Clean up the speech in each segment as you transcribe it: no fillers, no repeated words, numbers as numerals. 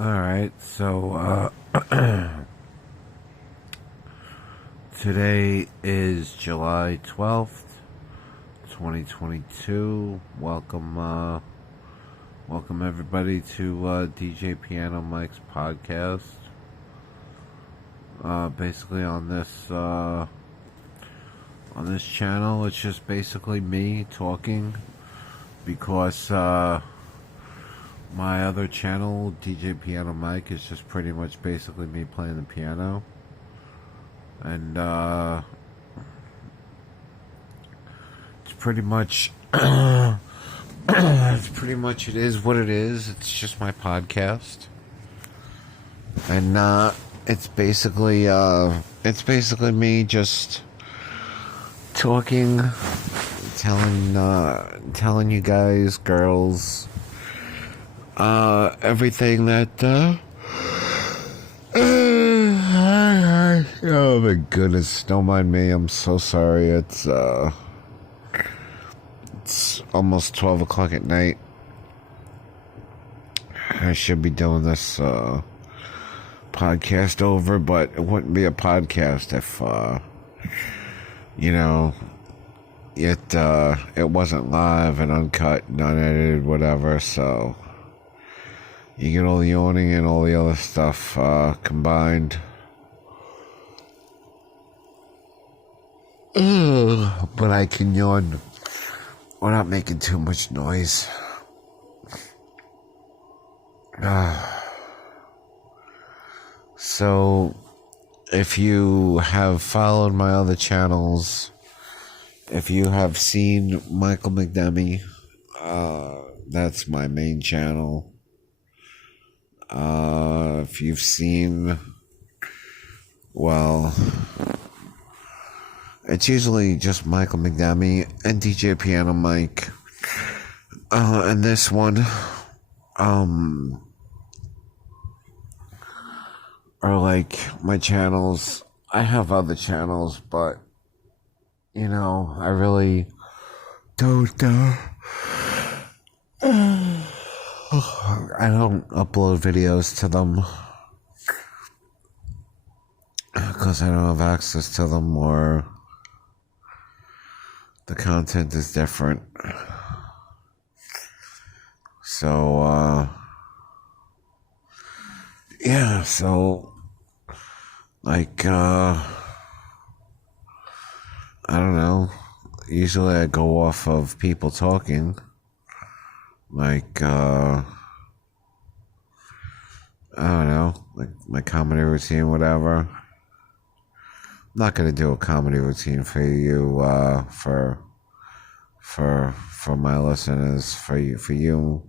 Alright, so today is July 12th, 2022. Welcome everybody to DJPianoMike's podcast. Basically on this channel, it's just basically me talking because my other channel, DJPianoMike, is just pretty much basically me playing the piano. And it's pretty much it's pretty much it is what it is. It's just my podcast. And it's basically me just talking, telling you guys, girls, everything that, oh my goodness, don't mind me, I'm so sorry, it's almost 12 o'clock at night. I should be doing this, podcast over, but it wouldn't be a podcast if, it wasn't live and uncut and unedited, whatever, so you get all the yawning and all the other stuff combined. But I can yawn without making too much noise. So, if you have followed my other channels, if you have seen Michael McDemmy, that's my main channel. If you've seen, well, it's usually just Michael McDemmy and DJPianoMike. And this one, are like my channels. I have other channels, but, I really don't, I don't upload videos to them because I don't have access to them, or the content is different. So, yeah, so, like, I don't know. Usually I go off of people talking. Like, I don't know, like my comedy routine, whatever. I'm not gonna do a comedy routine for you, for my listeners, for you,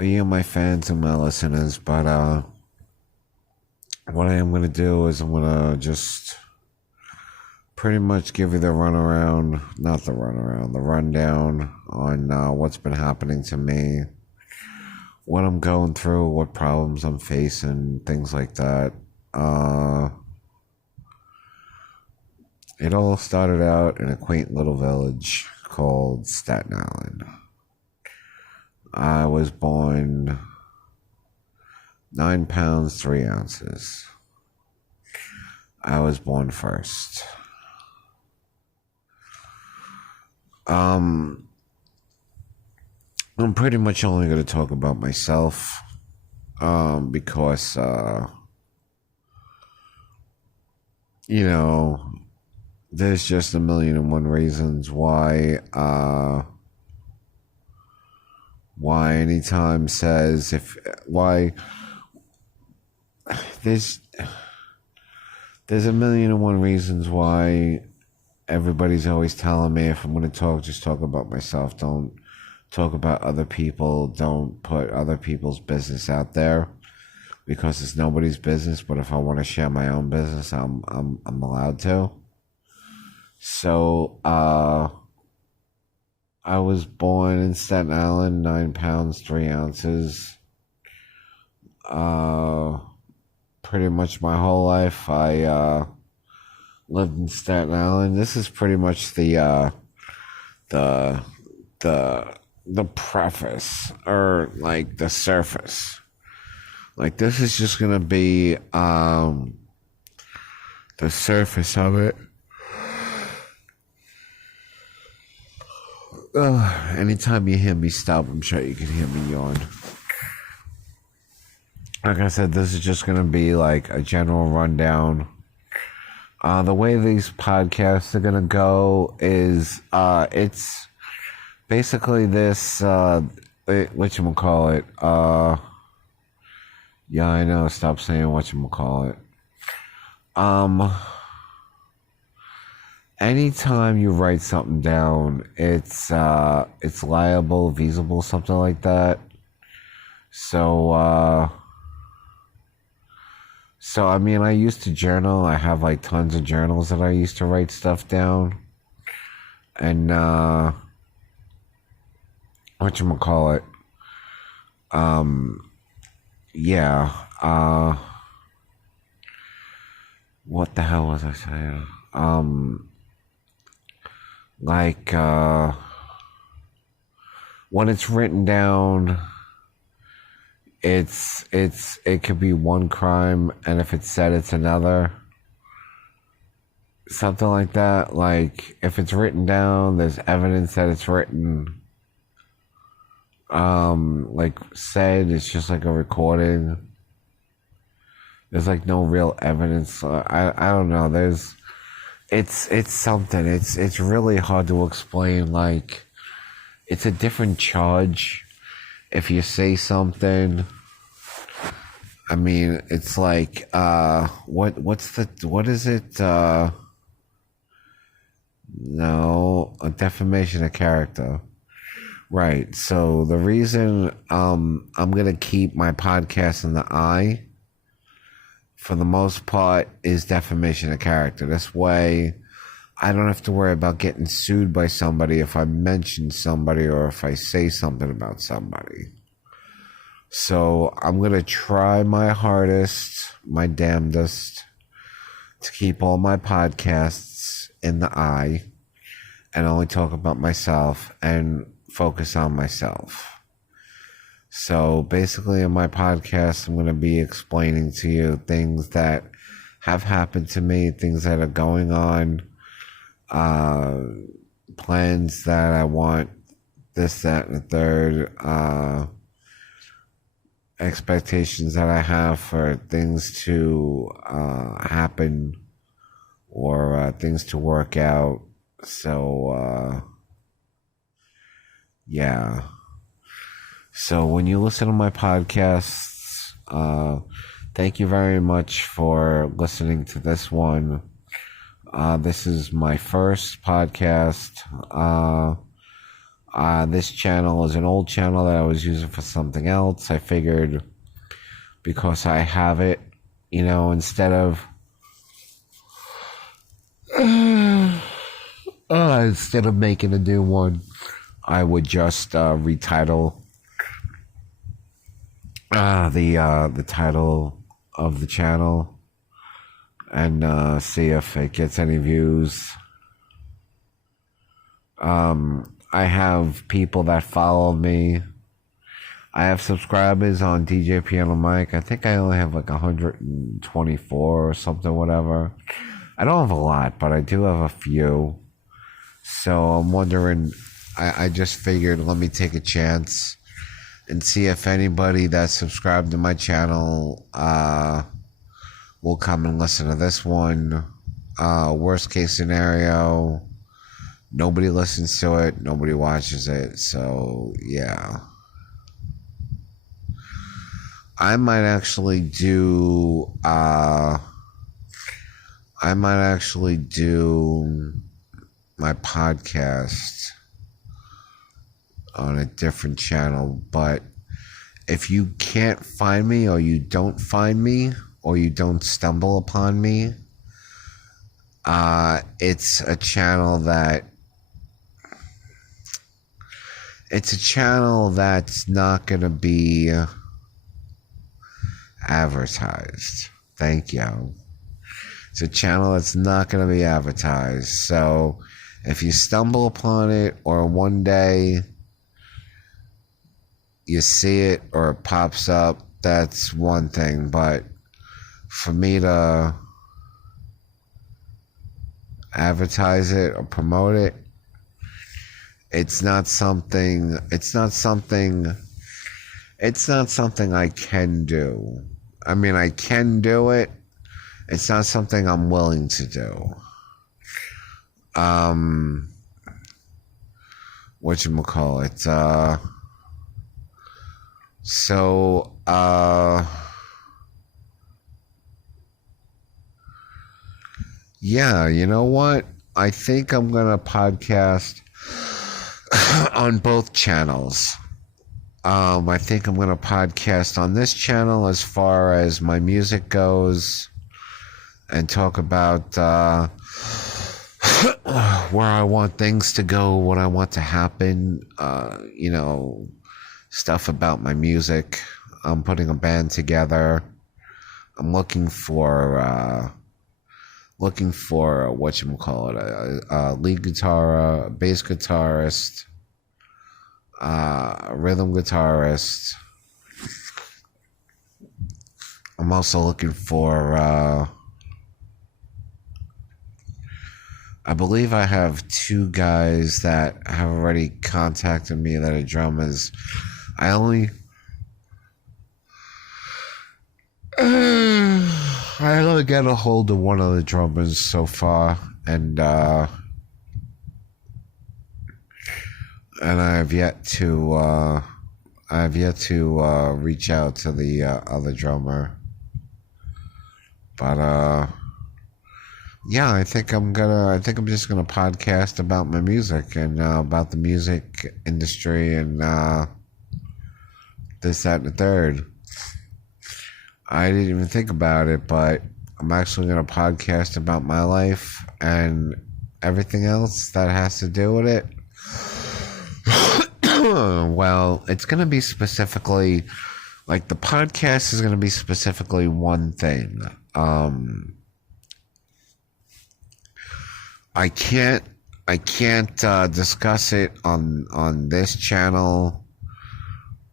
my fans and my listeners. But what I am gonna do is I'm gonna just pretty much give you the rundown on what's been happening to me, what I'm going through, what problems I'm facing, things like that. It all started out in a quaint little village called Staten Island. I was born 9 pounds 3 ounces. I was born first. I'm pretty much only going to talk about myself, because, there's just a million and one reasons why anytime says, there's a million and one reasons why everybody's always telling me if I'm going to talk, just talk about myself. Don't talk about other people. Don't put other people's business out there, because it's nobody's business. But if I want to share my own business, I'm allowed to. So, I was born in Staten Island, 9 pounds 3 ounces. Pretty much my whole life, I lived in Staten Island. This is pretty much the preface, or like the surface Like, this is just gonna be the surface of it. Anytime you hear me stop, I'm sure you can hear me yawn. Like I said, this is just gonna be like a general rundown. The way these podcasts are gonna go is it's basically this whatchamacallit. Yeah, I know, stop saying whatchamacallit. Anytime you write something down, it's liable, feasible, something like that. So I mean, I used to journal. I have like tons of journals that I used to write stuff down. And whatchamacallit. Yeah. What the hell was I saying? Like, when it's written down, it could be one crime, and if it's said, it's another. Something like that. Like, if it's written down, there's evidence that it's written. Like said, it's just like a recording. There's like no real evidence. I don't know. It's something. It's really hard to explain. Like, it's a different charge if you say something. I mean, it's like what is it? No, a defamation of character. Right. So the reason I'm gonna keep my podcast in the I, for the most part, is defamation of character. This way, I don't have to worry about getting sued by somebody if I mention somebody or if I say something about somebody. So I'm going to try my hardest, my damnedest, to keep all my podcasts in the I and only talk about myself and focus on myself. So basically in my podcast, I'm going to be explaining to you things that have happened to me, things that are going on, plans that I want, this, that, and the third, expectations that I have for things to happen or things to work out. So, yeah. So when you listen to my podcasts, thank you very much for listening to this one. This is my first podcast. This channel is an old channel that I was using for something else. I figured because I have it, instead of making a new one, I would just retitle the title of the channel and see if it gets any views. I have people that follow me. I have subscribers on DJPianoMike. I think I only have like 124 or something, whatever. I don't have a lot, but I do have a few. So I'm wondering, I just figured let me take a chance and see if anybody that's subscribed to my channel will come and listen to this one. Worst case scenario, nobody listens to it, nobody watches it, so yeah. I might actually do my podcast on a different channel, but if you can't find me or you don't find me or you don't stumble upon me, it's a channel that's not going to be advertised. Thank you. It's a channel that's not going to be advertised. So if you stumble upon it or one day you see it or it pops up, that's one thing, but for me to advertise it or promote it, it's not something I can do. I mean, I can do it. It's not something I'm willing to do. Whatchamacallit? Yeah, you know what? I think I'm gonna podcast on both channels. I think I'm gonna podcast on this channel as far as my music goes, and talk about where I want things to go, what I want to happen, stuff about my music. I'm putting a band together. I'm looking for a lead guitar, a bass guitarist, a rhythm guitarist. I'm also looking for I believe I have 2 guys that have already contacted me that are drummers. I only get a hold of one of the drummers so far, and I have yet to reach out to the other drummer. But yeah, I think I'm just gonna podcast about my music and about the music industry and this, that, and the third. I didn't even think about it, but I'm actually gonna podcast about my life and everything else that has to do with it. Well, it's gonna be specifically, like, the podcast is gonna be specifically one thing. I can't discuss it on this channel,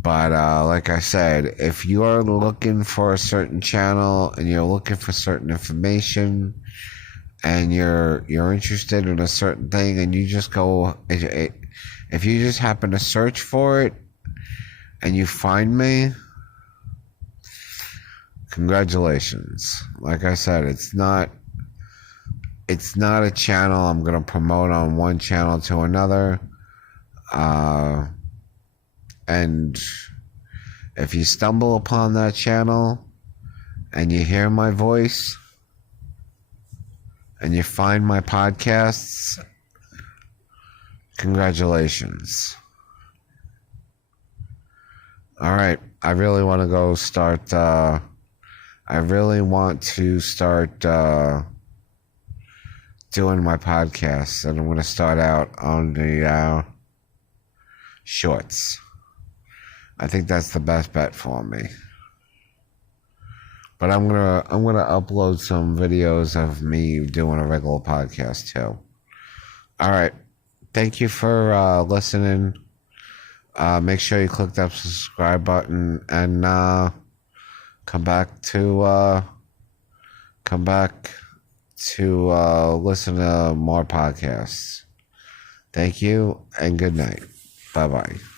but like I said, if you are looking for a certain channel and you're looking for certain information and you're interested in a certain thing, and you just go, if you just happen to search for it and you find me, congratulations. Like I said, it's not a channel I'm going to promote on one channel to another. And if you stumble upon that channel and you hear my voice and you find my podcasts, congratulations. All right. I really want to go start, doing my podcast, and I'm going to start out on the shorts. I think that's the best bet for me. But I'm gonna upload some videos of me doing a regular podcast too. All right, thank you for listening. Make sure you click that subscribe button and come back to listen to more podcasts. Thank you and good night. Bye-bye.